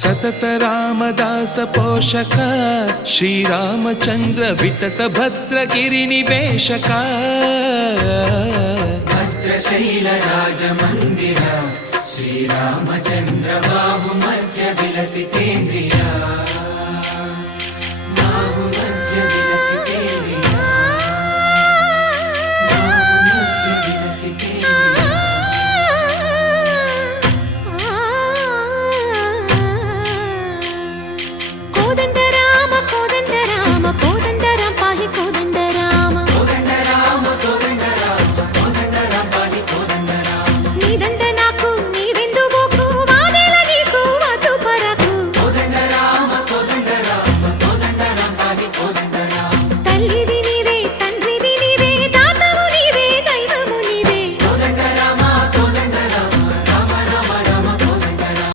सतत रामदास पोषक श्रीरामचंद्र वितत भद्रगिरि निवेशक भद्रशैल राज मंदिर श्रीरामचंद्र बाहुमति